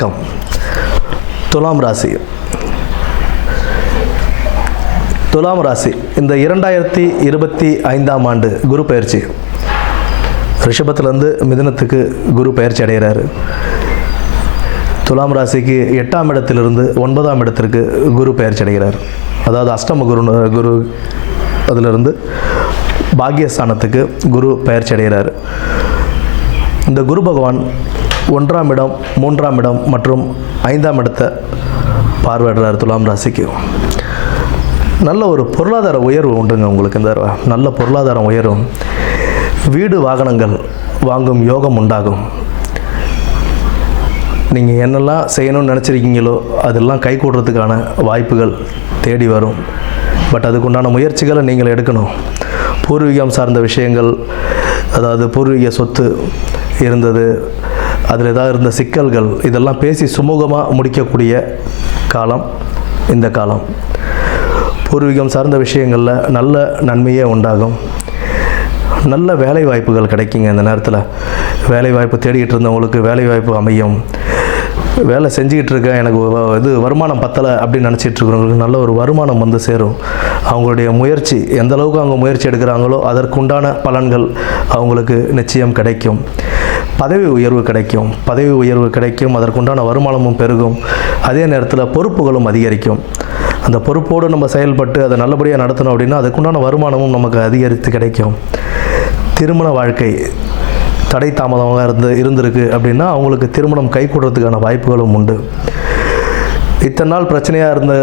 வணக்கம். துலாம் ராசி இந்த 2025ஆம் ஆண்டு குரு பயிற்சி ரிஷபத்திலேருந்து மிதுனத்துக்கு குரு பயிற்சி அடைகிறாரு. துலாம் ராசிக்கு 8ஆம் இடத்திலிருந்து 9ஆம் இடத்திற்கு குரு பயிற்சி அடைகிறார். அதாவது அஷ்டம குரு அதிலிருந்து பாக்கியஸ்தானத்துக்கு குரு பயிற்சி அடைகிறார். இந்த குரு பகவான் 1ஆம் இடம், 3ஆம் இடம் மற்றும் 5ஆம் இடத்தை பார்வையிடுறார். துலாம் ராசிக்கு நல்ல ஒரு பொருளாதார உயர்வு உண்டுங்க. உங்களுக்கு இந்த நல்ல பொருளாதாரம் உயரும். வீடு வாகனங்கள் வாங்கும் யோகம் உண்டாகும். நீங்கள் என்னெல்லாம் செய்யணும்னு நினச்சிருக்கீங்களோ அதெல்லாம் கை கூடுறதுக்கான வாய்ப்புகள் தேடி வரும். பட் அதுக்குண்டான முயற்சிகளை நீங்கள் எடுக்கணும். பூர்வீகம் சார்ந்த விஷயங்கள், அதாவது பூர்வீக சொத்து இருந்தது, அதில் ஏதாவது இருந்த சிக்கல்கள், இதெல்லாம் பேசி சுமூகமாக முடிக்கக்கூடிய காலம் இந்த காலம். பூர்வீகம் சார்ந்த விஷயங்களில் நல்ல நன்மையே உண்டாகும். நல்ல வேலை வாய்ப்புகள் கிடைக்குங்க. இந்த நேரத்தில் வேலை வாய்ப்பு தேடிக்கிட்டு இருந்தவங்களுக்கு வேலை வாய்ப்பு அமையும். வேலை செஞ்சுக்கிட்டு இருக்கேன், எனக்கு வருமானம் பத்தலை அப்படின்னு நினச்சிட்டு இருக்கிறவங்களுக்கு நல்ல ஒரு வருமானம் வந்து சேரும். அவங்களுடைய முயற்சி எந்த அளவுக்கு அவங்க முயற்சி எடுக்கிறாங்களோ அதற்குண்டான பலன்கள் அவங்களுக்கு நிச்சயம் கிடைக்கும். பதவி உயர்வு கிடைக்கும். அதற்குண்டான வருமானமும் பெருகும். அதே நேரத்தில் பொறுப்புகளும் அதிகரிக்கும். அந்த பொறுப்போடு நம்ம செயல்பட்டு அதை நல்லபடியாக நடத்தணும் அப்படின்னா அதுக்குண்டான வருமானமும் நமக்கு அதிகரித்து கிடைக்கும். திருமண வாழ்க்கை தடை தாமதமாக இருந்திருக்கு அப்படின்னா அவங்களுக்கு திருமணம் கை கூடுறதுக்கான வாய்ப்புகளும் உண்டு. இத்தனை நாள் பிரச்சனையாக இருந்த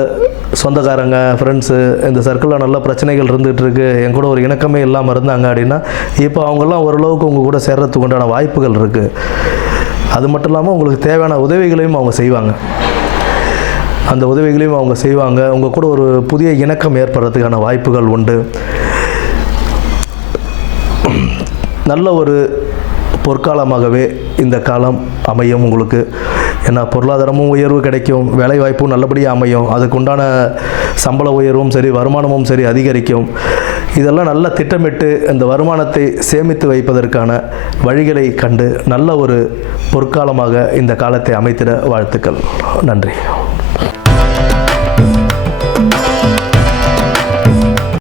சொந்தக்காரங்க, ஃப்ரெண்ட்ஸு, இந்த சர்க்கிளில் நல்ல பிரச்சனைகள் இருந்துகிட்ருக்கு, என் கூட ஒரு இணக்கமே இல்லாமல் இருந்தாங்க அப்படின்னா இப்போ அவங்கெல்லாம் ஓரளவுக்கு உங்கள் கூட சேர்றதுக்கு உண்டான வாய்ப்புகள் இருக்குது. அது மட்டும் இல்லாமல் உங்களுக்கு தேவையான உதவிகளையும் அவங்க செய்வாங்க. அந்த உதவிகளையும் அவங்க செய்வாங்க. உங்கள் கூட ஒரு புதிய இணக்கம் ஏற்படுறதுக்கான வாய்ப்புகள் உண்டு. நல்ல ஒரு பொற்காலமாகவே இந்த காலம் அமையும் உங்களுக்கு. ஏன்னா பொருளாதாரமும் உயர்வு கிடைக்கும், வேலை வாய்ப்பும் நல்லபடியாக அமையும், அதுக்குண்டான சம்பள உயர்வும் சரி, வருமானமும் சரி அதிகரிக்கும். இதெல்லாம் நல்லா திட்டமிட்டு இந்த வருமானத்தை சேமித்து வைப்பதற்கான வழிகளை கண்டு நல்ல ஒரு பொற்காலமாக இந்த காலத்தை அமைத்திட வாழ்த்துக்கள். நன்றி.